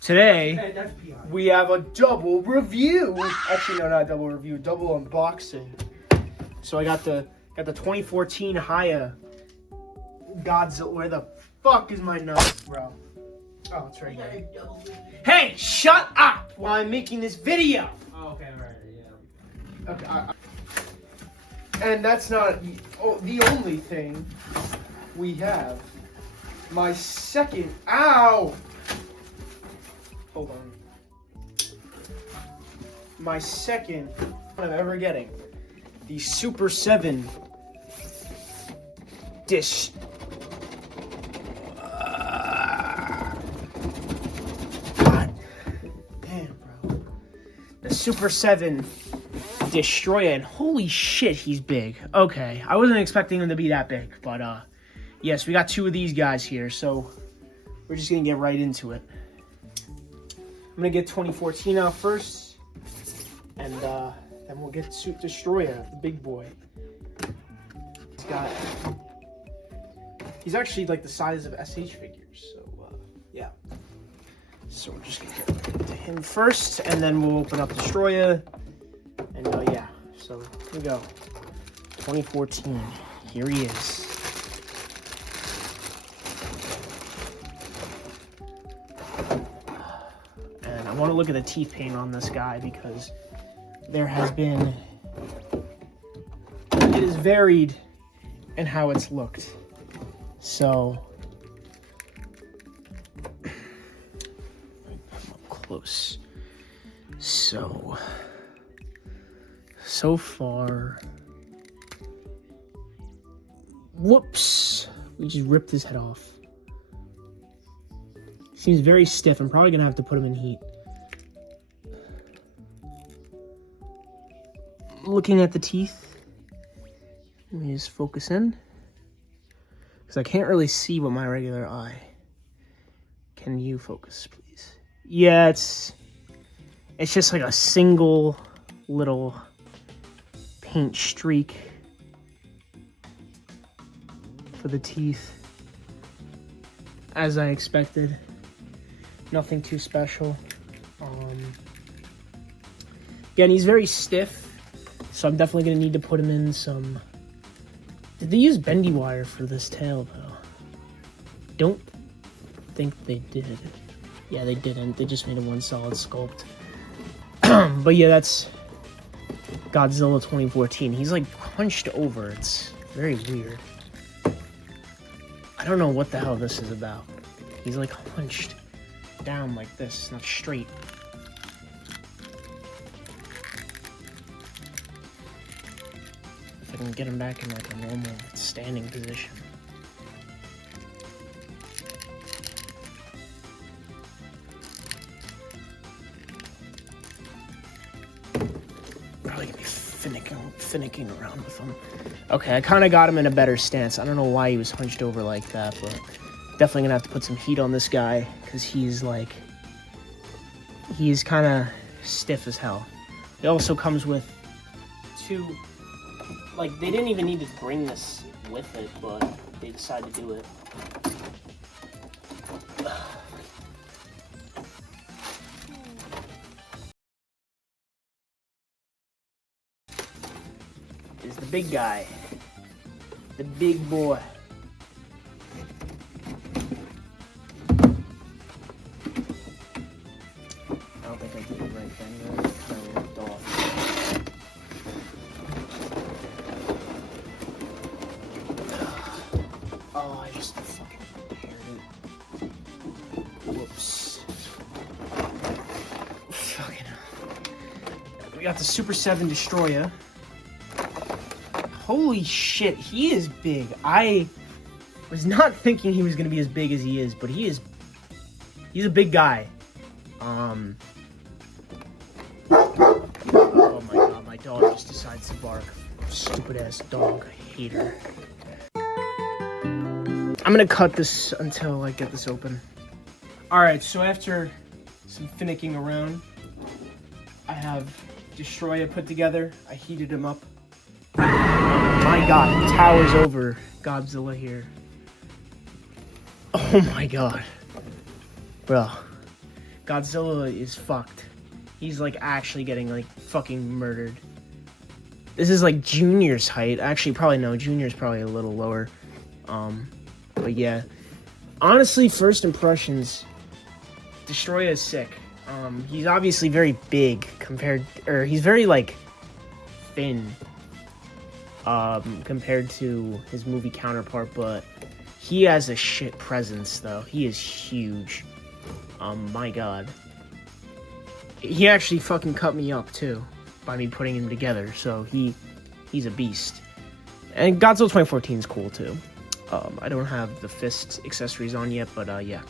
Today, we have a double review. Actually, no, not a double review, double unboxing. So I got the 2014 Hiya Godzilla. Where the fuck is my nose, bro? Oh, it's right here. Hey, shut up while I'm making this video. Oh, okay, right, yeah. Okay, and that's not the only thing we have. My second, ow! Hold on. My second I'm ever getting. The Super7 God damn, bro. The Super7 Destroyah, and holy shit, he's big. Okay, I wasn't expecting him to be that big, but yes, we got two of these guys here, so we're just gonna get right into it. I'm gonna get 2014 out first, and then we'll get Destroyah, the big boy. He's actually like the size of SH figures, so yeah. So we're just gonna get right into him first, and then we'll open up Destroyah, and yeah. So here we go. 2014. Here he is. I want to look at the teeth paint on this guy because there has been, it is varied in how it's looked. So, let me put him up close. So far, whoops, we just ripped his head off. Seems very stiff. I'm probably gonna have to put him in heat. Looking at the teeth, let me just focus in, because I can't really see with my regular eye. Can you focus, please? Yeah, it's just like a single little paint streak for the teeth, as I expected. Nothing too special. Again, he's very stiff. So I'm definitely going to need to put him in some... Did they use bendy wire for this tail, though? Don't think they did. Yeah, they didn't. They just made a one solid sculpt. But yeah, that's Godzilla 2014. He's like hunched over. It's very weird. I don't know what the hell this is about. He's like hunched down like this, not straight. I can get him back in like a normal standing position. Probably gonna be finicking around with him. Okay, I kind of got him in a better stance. I don't know why he was hunched over like that, but definitely gonna have to put some heat on this guy because he's kind of stiff as hell. It also comes with two. Like, they didn't even need to bring this with it, but they decided to do it. Is the big guy. The big boy. I don't think I did it right then. Kind of ripped off. Oh, I just fucking haired it. Whoops. Fucking hell. We got the Super7 Destroyah. Holy shit, he is big. I was not thinking he was gonna be as big as he is, but he's a big guy. Oh my god, my dog just decides to bark. Stupid ass dog. I hate her. I'm gonna cut this until I get this open. Alright, so after some finicking around, I have Destroyah put together. I heated him up. Oh my god, he towers over Godzilla here. Oh my god. Bro. Godzilla is fucked. He's like actually getting like fucking murdered. This is like Junior's height. Actually, probably no. Junior's probably a little lower. But yeah. Honestly, first impressions, Destroyah is sick. He's obviously very big he's very like thin compared to his movie counterpart, but he has a shit presence though. He is huge. My god. He actually fucking cut me up too by me putting him together, so he's a beast. And Godzilla 2014 is cool too. I don't have the fist accessories on yet, but yeah.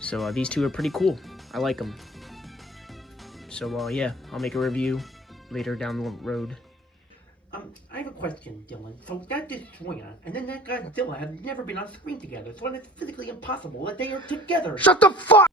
So these two are pretty cool. I like them. So yeah, I'll make a review later down the road. I have a question, Dylan. So that Destroyah and then that Godzilla have never been on screen together, so it's physically impossible that they are together. Shut the fuck!